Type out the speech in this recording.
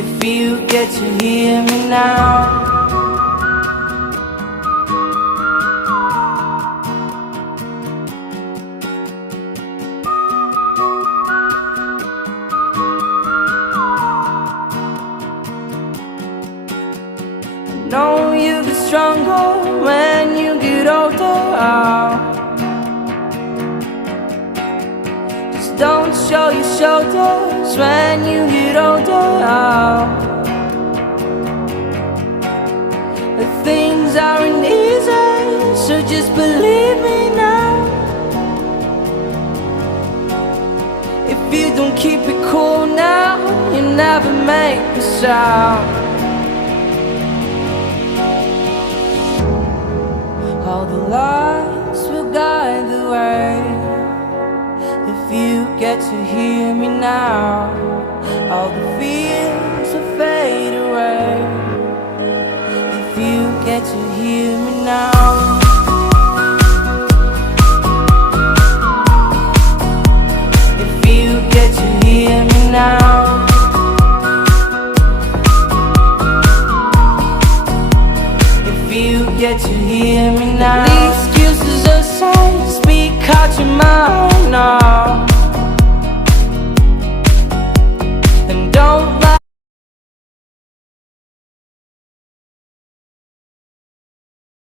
If you get to hear me now. Know you get stronger when you get older. Just don't show your shoulders when you get older. Things aren't easy, so just believe me now. If you don't keep it cool now, you never make a sound. All the lights will guide the way. If you get to hear me now, all the fears will fade away. If you get to hear me now. If you get to hear me now. You get to hear me now. The excuses aside, speak out your mind now.